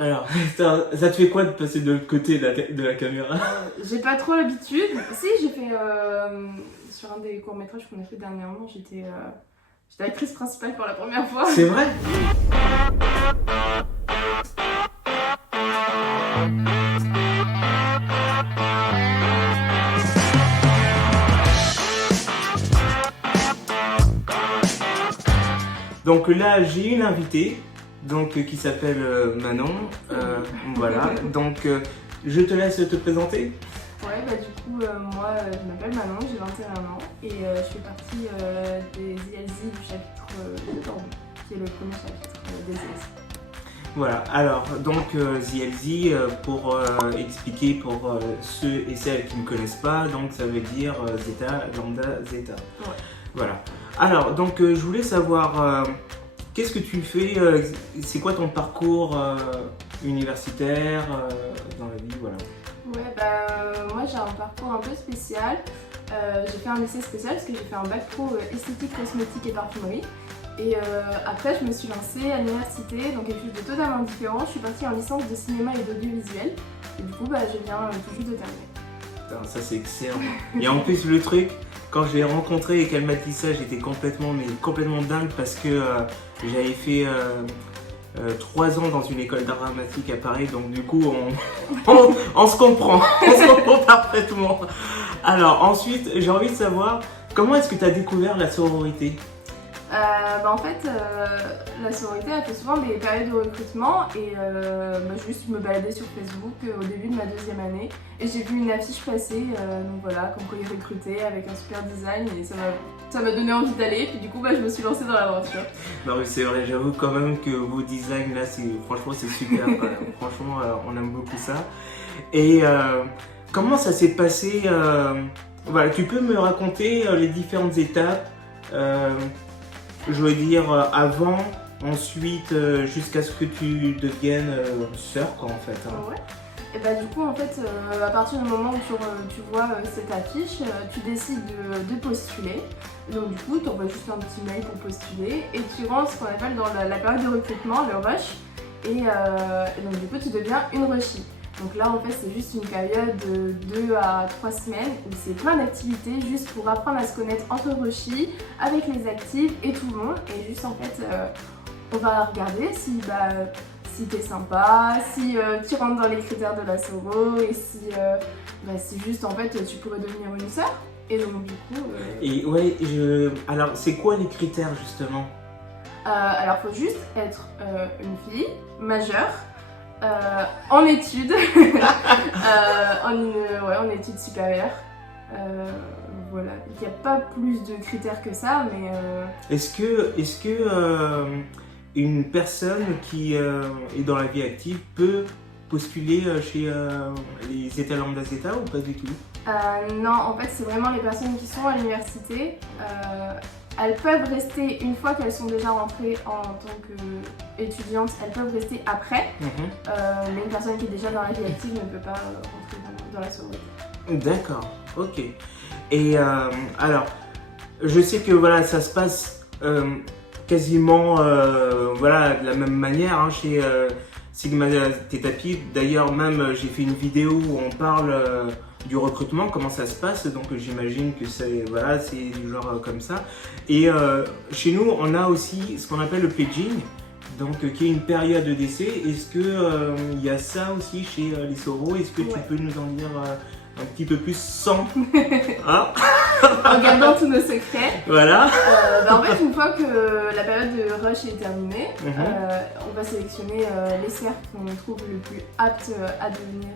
Alors, ça te fait quoi de passer de l'autre côté de la caméra? J'ai pas trop l'habitude. Si, j'ai fait sur un des courts-métrages qu'on a fait dernièrement, j'étais actrice principale pour la première fois. C'est vrai? Donc là, j'ai une invitée qui s'appelle Manon. Voilà, donc je te laisse te présenter. Ouais, bah du coup, moi je m'appelle Manon, j'ai 21 ans et je fais partie des ILZ du chapitre de Bordeaux, qui est le premier chapitre des ILZ. Voilà, alors donc ZLZ, pour expliquer pour ceux et celles qui ne connaissent pas, donc ça veut dire Zeta, Lambda, Zeta. Ouais. Voilà. Alors donc je voulais savoir qu'est-ce que tu fais, c'est quoi ton parcours universitaire dans la vie, voilà. Ouais, bah moi j'ai un parcours un peu spécial. J'ai fait un lycée spécial parce que j'ai fait un bac pro esthétique, cosmétique et parfumerie. Et après, je me suis lancée à l'université, donc quelque chose de totalement différent. Je suis partie en licence de cinéma et d'audiovisuel. Et du coup, bah, je viens tout juste de terminer. Putain, ça c'est excellent. Et en plus, le truc, quand je l'ai rencontrée et qu'elle m'a dit ça, j'étais complètement dingue parce que j'avais fait 3 ans dans une école d'art dramatique à Paris, donc du coup, on se comprend. On se comprend parfaitement. Alors, ensuite, j'ai envie de savoir, comment est-ce que tu as découvert la sororité? Bah en fait, la sororité a fait souvent des périodes de recrutement et juste je me baladais sur Facebook au début de ma 2e année et j'ai vu une affiche passer, donc voilà, comme quoi ils recrutaient avec un super design et ça m'a donné envie d'aller et puis du coup bah, je me suis lancée dans l'aventure. Non mais c'est vrai, j'avoue quand même que vos designs là, franchement c'est super, franchement on aime beaucoup ça. Et comment ça s'est passé voilà, tu peux me raconter les différentes étapes je veux dire avant, ensuite jusqu'à ce que tu deviennes sœur quoi en fait. Ouais. Et bah du coup en fait à partir du moment où tu vois cette affiche, tu décides de postuler. Donc du coup tu envoies juste un petit mail pour postuler et tu rentres ce qu'on appelle dans la période de recrutement, le rush. Et donc du coup tu deviens une rushie. Donc là en fait c'est juste une période de 2 à 3 semaines où c'est plein d'activités juste pour apprendre à se connaître entre rushis, avec les actifs et tout le monde. Et juste en fait on va regarder si t'es sympa, si tu rentres dans les critères de la soro et si juste en fait tu pourrais devenir une sœur. Et donc du coup... Et ouais, alors c'est quoi les critères justement? Alors faut juste être une fille majeure, en études, en études supérieures. Voilà, il n'y a pas plus de critères que ça, mais... Est-ce que une personne qui est dans la vie active peut postuler chez les Zeta Lambda Zeta ou pas du tout? Non, en fait c'est vraiment les personnes qui sont à l'université. Elles peuvent rester, une fois qu'elles sont déjà rentrées en tant qu'étudiantes, elles peuvent rester après. Mais une personne qui est déjà dans la vie active ne peut pas rentrer dans la sororité. D'accord, ok. Et alors, je sais que voilà, ça se passe quasiment voilà, de la même manière hein, chez Sigma Theta Pi. D'ailleurs, même j'ai fait une vidéo où on parle du recrutement, comment ça se passe, donc j'imagine que c'est voilà, du genre comme ça. Et chez nous, on a aussi ce qu'on appelle le pledging, donc qui est une période d'essai. Est-ce que il y a ça aussi chez les soros? Est-ce que tu peux nous en dire un petit peu plus sans hein en gardant tous nos secrets. Voilà. En fait, une fois que la période de rush est terminée, on va sélectionner les sœurs qu'on trouve le plus aptes à devenir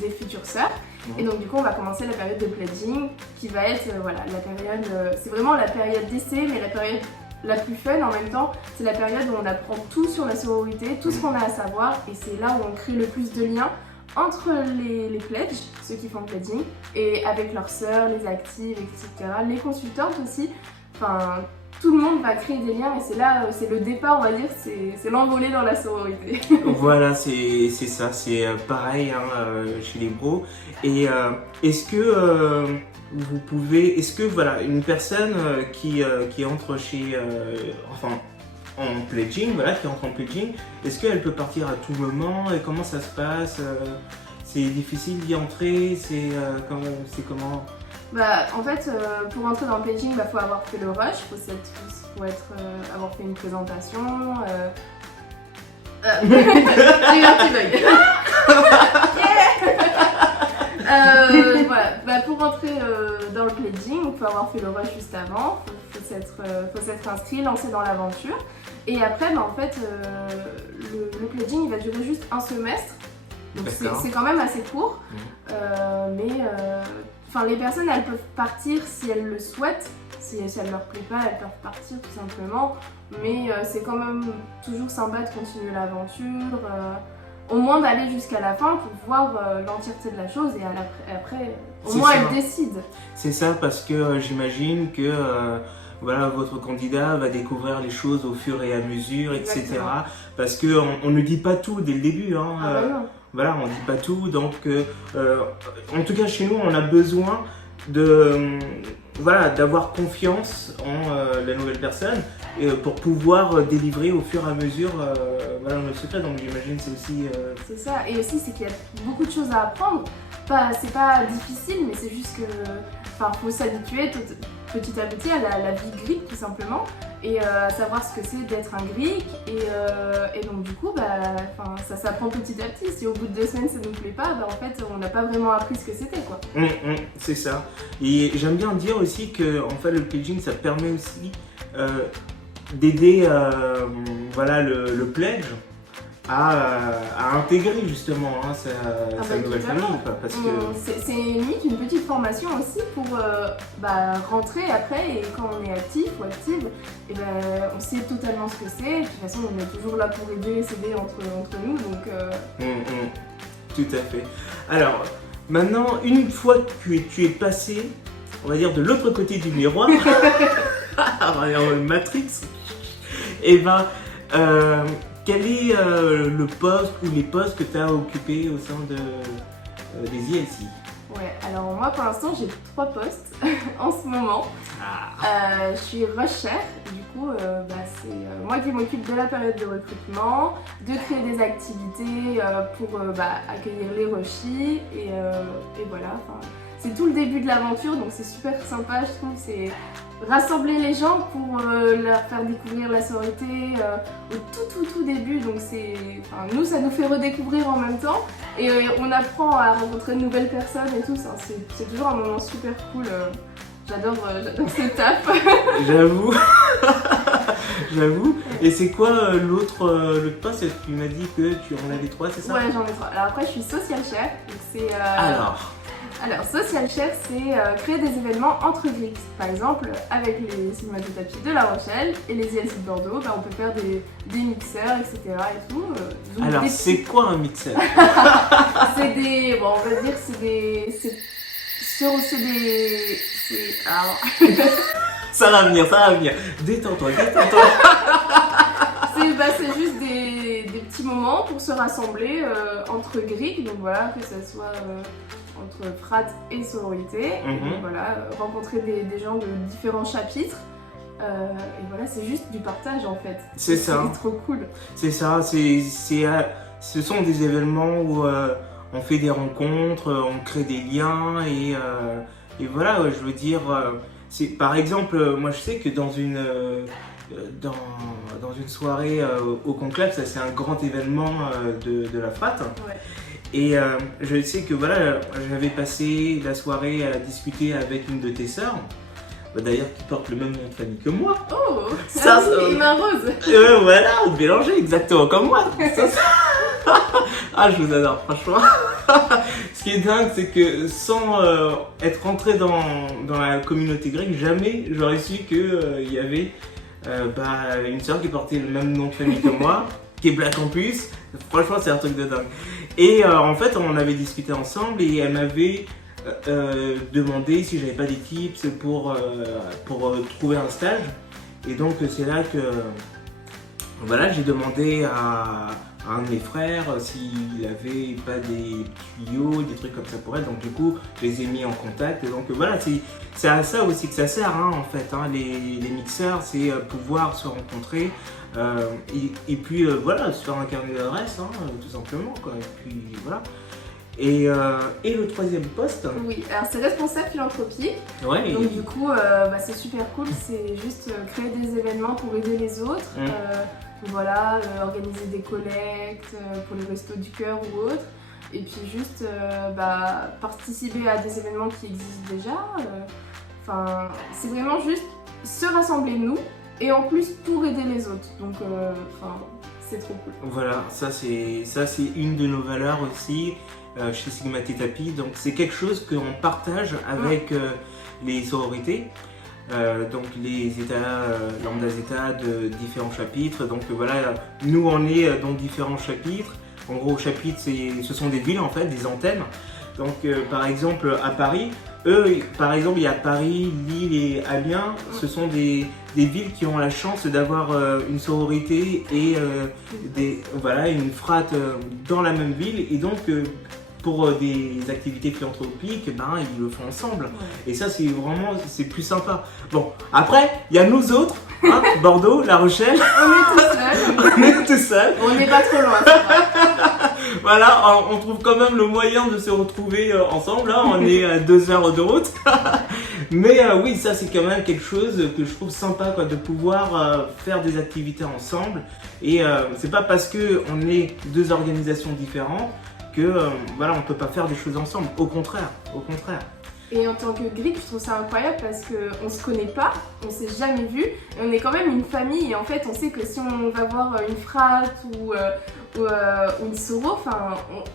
des futures sœurs. Et donc du coup on va commencer la période de pledging qui va être voilà, la période, c'est vraiment la période d'essai mais la période la plus fun en même temps, c'est la période où on apprend tout sur la sororité, tout ce qu'on a à savoir et c'est là où on crée le plus de liens entre les pledges, ceux qui font le pledging, et avec leurs sœurs, les actives, etc. Les consultantes aussi, enfin tout le monde va créer des liens et c'est là, c'est le départ on va dire, c'est l'envolée dans la sororité. Voilà, c'est ça, c'est pareil hein, chez les bros. Et est-ce que vous pouvez, est-ce que voilà, une personne qui entre chez, enfin en pledging, voilà, qui entre en pledging, est-ce qu'elle peut partir à tout moment et comment ça se passe? C'est difficile d'y entrer, c'est comment? Bah, en fait, pour entrer dans le pledging, il faut avoir fait le rush, avoir fait une présentation. J'ai eu un petit bug. Voilà. Bah, pour entrer dans le pledging, il faut avoir fait le rush juste avant, faut s'être inscrit, lancé dans l'aventure. Et après, bah, en fait, le pledging il va durer juste un semestre. Donc c'est quand même assez court. Mais les personnes elles peuvent partir si elles le souhaitent. Si elles ne leur plaît pas, elles peuvent partir tout simplement. Mais c'est quand même toujours sympa de continuer l'aventure. Au moins d'aller jusqu'à la fin pour voir l'entièreté de la chose et après, au moins elle décide. C'est ça, parce que j'imagine que voilà, votre candidat va découvrir les choses au fur et à mesure, etc. Exactement. Parce qu'on ne dit pas tout dès le début. Hein, non. Voilà, on ne dit pas tout. Donc, en tout cas, chez nous, on a besoin d'avoir confiance en la nouvelle personne pour pouvoir délivrer au fur et à mesure le secret. Donc j'imagine c'est aussi... C'est ça, et aussi c'est qu'il y a beaucoup de choses à apprendre. C'est pas difficile, mais c'est juste que faut s'habituer petit à petit à la vie Greek tout simplement, et à savoir ce que c'est d'être un Greek, et donc du coup ça s'apprend petit à petit. Si au bout de 2 semaines ça nous plaît pas, en fait on n'a pas vraiment appris ce que c'était quoi. C'est ça, et j'aime bien dire aussi que en fait le pledging ça permet aussi d'aider le pledge à intégrer justement sa nouvelle famille, parce que c'est limite une petite formation aussi pour rentrer après, et quand on est actif ou active, on sait totalement ce que c'est. De toute façon on est toujours là pour s'aider entre nous, donc tout à fait. Alors maintenant, une fois que tu es passé, on va dire, de l'autre côté du miroir, Matrix, quel est le poste ou les postes que tu as occupés au sein des ILC? Ouais, alors moi pour l'instant j'ai 3 postes en ce moment. Je suis rusher, du coup c'est moi qui m'occupe de la période de recrutement, de créer des activités pour accueillir les rushis, et voilà, c'est tout le début de l'aventure, donc c'est super sympa je trouve. C'est rassembler les gens pour leur faire découvrir la sororité au tout début, donc nous ça nous fait redécouvrir en même temps, et on apprend à rencontrer de nouvelles personnes et tout ça. C'est toujours un moment super cool. J'adore ce taf. J'avoue. J'avoue. Et c'est quoi l'autre poste? Tu m'as dit que tu en avais 3, c'est ça? Ouais, j'en ai 3. Alors après je suis social chef, donc c'est Alors, social chef, c'est créer des événements entre Greeks. Par exemple, avec les cinémas de tapis de La Rochelle et les ILC de Bordeaux, on peut faire des mixeurs, etc. et tout. Alors, c'est quoi un mixeur? C'est des... Bon, on va dire c'est des... Ça va venir. Détends-toi. C'est juste des petits moments pour se rassembler entre Greeks, donc voilà, que ça soit... entre frat et sororité, et voilà, rencontrer des gens de différents chapitres, et voilà, c'est juste du partage en fait. C'est ça. C'est trop cool. C'est ça, ce sont des événements où on fait des rencontres, on crée des liens, et voilà, je veux dire, par exemple, moi je sais que dans une soirée au conclave, ça c'est un grand événement de la frat. Ouais. Et je sais que voilà, j'avais passé la soirée à discuter avec une de tes sœurs, d'ailleurs qui porte le même nom de famille que moi. Oh, ça, Emma Rose. Voilà, on te mélangeait exactement comme moi. Ah, je vous adore, franchement. Ce qui est dingue, c'est que sans être rentré dans la communauté grecque, jamais j'aurais su qu'il y avait une sœur qui portait le même nom de famille que moi, qui est black en plus. Franchement, c'est un truc de dingue. Et en fait, on avait discuté ensemble et elle m'avait demandé si j'avais pas des tips pour trouver un stage. Et donc, c'est là que voilà, j'ai demandé un de mes frères s'il avait pas des tuyaux, des trucs comme ça pour elle. Donc du coup, je les ai mis en contact. Et donc voilà, c'est à ça aussi que ça sert hein, en fait. Hein, les mixeurs, c'est pouvoir se rencontrer et puis voilà, se faire un carnet d'adresse, hein, tout simplement. Quoi. Et puis voilà. Et le troisième poste. Oui, alors c'est responsable philanthropique. Ouais, donc du coup, c'est super cool. C'est juste créer des événements pour aider les autres. Voilà, organiser des collectes pour les restos du cœur ou autres. Et puis juste participer à des événements qui existent déjà. Enfin, c'est vraiment juste se rassembler nous et en plus pour aider les autres. Donc, c'est trop cool. Voilà, ça c'est une de nos valeurs aussi chez Sigma Theta Pi. Donc c'est quelque chose qu'on partage avec les sororités. Donc les états lambda zeta de différents chapitres. Donc voilà, nous on est dans différents chapitres. En gros, chapitre, ce sont des villes en fait, des antennes. Donc par exemple à Paris, par exemple il y a Paris, Lille et Amiens. Ce sont des villes qui ont la chance d'avoir une sororité et une frate dans la même ville. Et donc pour des activités philanthropiques, ils le font ensemble. Et ça, c'est plus sympa. Bon, après, il y a nous autres, hein, Bordeaux, La Rochelle. On est tout seuls. On n'est pas trop loin, c'est vrai. Voilà, on trouve quand même le moyen de se retrouver ensemble. Hein. On est à 2 heures de route. Mais oui, ça, c'est quand même quelque chose que je trouve sympa, quoi, de pouvoir faire des activités ensemble. Et c'est pas parce qu'on est 2 organisations différentes que on peut pas faire des choses ensemble, au contraire. Et en tant que GRIC, je trouve ça incroyable parce qu'on se connaît pas, on s'est jamais vu, et on est quand même une famille et en fait on sait que si on va voir une frate ou une soro,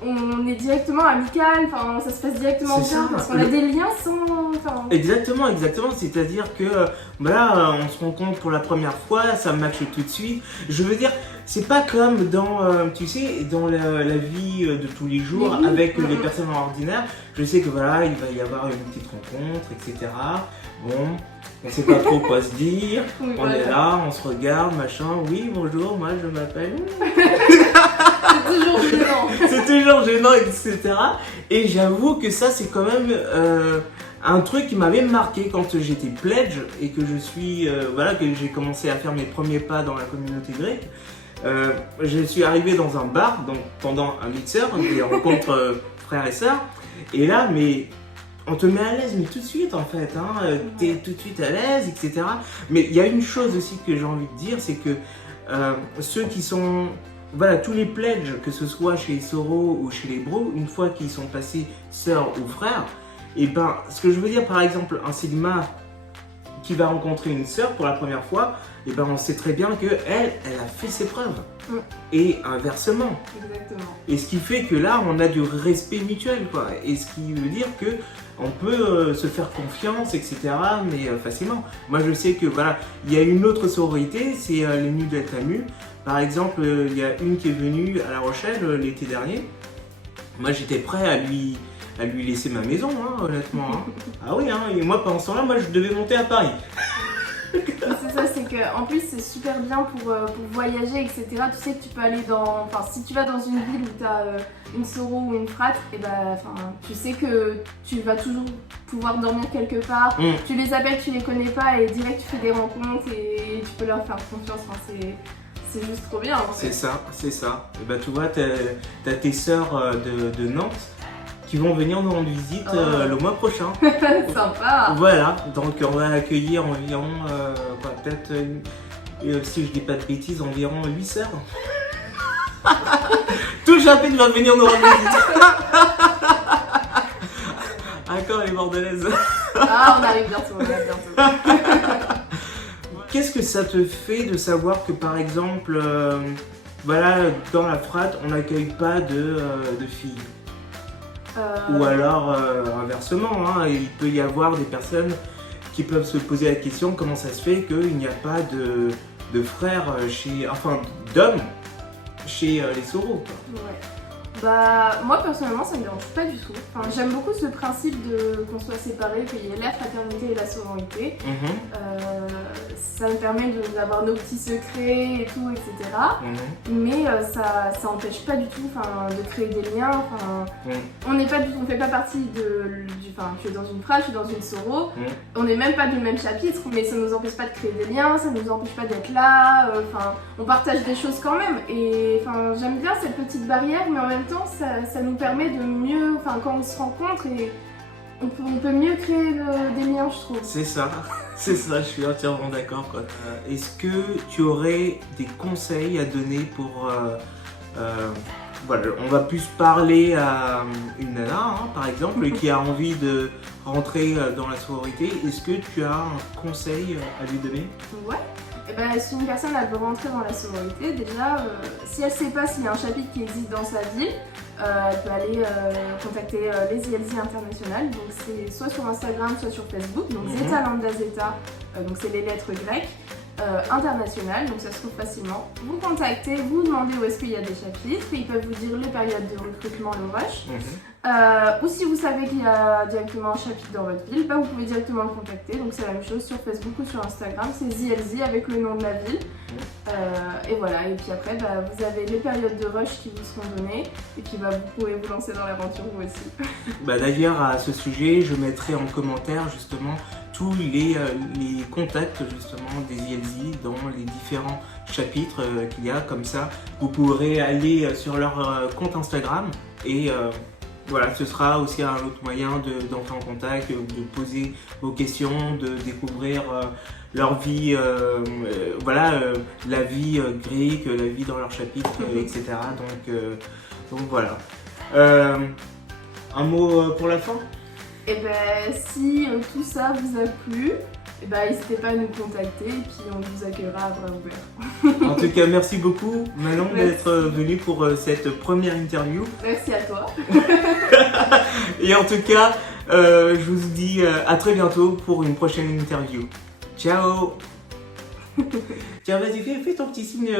on est directement amical, ça se passe directement bien parce qu'on a des liens sans... Exactement, c'est-à-dire que on se rencontre pour la première fois, ça matche tout de suite. Je veux dire, c'est pas comme dans, dans la vie de tous les jours avec les personnes ordinaires. Je sais que il va y avoir une petite rencontre, etc. Bon, on sait pas trop quoi se dire, on est là, on se regarde, machin, oui, bonjour, moi je m'appelle... C'est toujours gênant, etc. Et j'avoue que ça, c'est quand même un truc qui m'avait marqué quand j'étais pledge et que que j'ai commencé à faire mes premiers pas dans la communauté grecque. Je suis arrivé dans un bar, donc pendant un mixeur, des rencontres frères et sœurs. Et là, on te met à l'aise, mais tout de suite en fait, hein, t'es tout de suite à l'aise, etc. Mais il y a une chose aussi que j'ai envie de dire, c'est que ceux qui sont... Voilà, tous les pledges, que ce soit chez les soros ou chez les bros, une fois qu'ils sont passés sœurs ou frères, ce que je veux dire, par exemple, un Sigma qui va rencontrer une sœur pour la première fois, on sait très bien qu'elle a fait ses preuves. Et inversement. Exactement. Et ce qui fait que là, on a du respect mutuel, quoi. Et ce qui veut dire que on peut se faire confiance, etc. Mais facilement. Moi, je sais que il y a une autre sororité, c'est les Nuits de Tamu. Par exemple, il y a une qui est venue à La Rochelle l'été dernier. Moi, j'étais prêt à lui laisser ma maison, hein, honnêtement. Hein. Ah oui, hein, et moi, pendant ce temps-là, je devais monter à Paris. C'est ça, c'est qu'en plus c'est super bien pour voyager, etc. Tu sais que tu peux aller si tu vas dans une ville où tu as une soro ou une frate, tu sais que tu vas toujours pouvoir dormir quelque part. Tu les appelles, tu les connais pas et direct tu fais des rencontres et tu peux leur faire confiance. C'est juste trop bien en fait. C'est ça. Et tu vois, t'as tes sœurs de Nantes qui vont venir nous rendre visite le mois prochain. Sympa. Voilà, donc on va accueillir environ, peut-être, si je dis pas de bêtises, environ 8 sœurs. Tout chapitre va venir nous rendre visite. D'accord, les bordelaises. On arrive bientôt, Qu'est-ce que ça te fait de savoir que par exemple, dans la frate, on n'accueille pas de filles? Ou alors inversement, hein, il peut y avoir des personnes qui peuvent se poser la question comment ça se fait qu'il n'y a pas de frères d'hommes chez les soros. Bah, moi personnellement ça me dérange pas du tout. Enfin, j'aime beaucoup ce principe de qu'on soit séparés, qu'il y ait la fraternité et la sororité. Ça me permet d'avoir nos petits secrets et tout, etc. Mais ça empêche pas du tout de créer des liens. On fait pas partie je suis dans une phrase, je suis dans une soro. On n'est même pas du même chapitre, mais ça nous empêche pas de créer des liens, ça nous empêche pas d'être là. On partage des choses quand même. Et j'aime bien cette petite barrière, mais en même temps ça nous permet de mieux, quand on se rencontre, et on peut mieux créer des liens, je trouve. C'est ça, c'est ça, je suis entièrement d'accord. Est-ce que tu aurais des conseils à donner pour... voilà, on va plus parler à une nana, par exemple, qui a envie de rentrer dans la sororité. Est-ce que tu as un conseil à lui donner? Ouais. Et ben, si une personne elle veut rentrer dans la sororité, déjà, si elle ne sait pas s'il y a un chapitre qui existe dans sa ville, elle peut aller contacter les ILZ internationales. Donc c'est soit sur Instagram, soit sur Facebook. Donc Zeta Lambda Zeta, donc c'est les lettres grecques. International, donc ça se trouve facilement. Vous contactez, vous demandez où est-ce qu'il y a des chapitres, ils peuvent vous dire les périodes de recrutement, le rush. Ou si vous savez qu'il y a directement un chapitre dans votre ville, vous pouvez directement le contacter. Donc c'est la même chose sur Facebook ou sur Instagram, c'est ZLZ avec le nom de la ville. Et voilà, et puis après vous avez les périodes de rush qui vous seront données, et puis vous pouvez vous lancer dans l'aventure vous aussi. D'ailleurs à ce sujet, je mettrai en commentaire justement tous les contacts justement des ILZ dans les différents chapitres qu'il y a, comme ça vous pourrez aller sur leur compte Instagram et voilà, ce sera aussi un autre moyen d'entrer en contact, de poser vos questions, de découvrir leur vie, la vie grecque, la vie dans leur chapitre, etc. Donc voilà. Un mot pour la fin? Et si tout ça vous a plu, n'hésitez pas à nous contacter et puis on vous accueillera à bras ouverts. En tout cas, merci beaucoup Manon d'être venue pour cette première interview. Merci à toi. Et en tout cas, je vous dis à très bientôt pour une prochaine interview. Ciao. Tiens, vas-y, fais ton petit signe.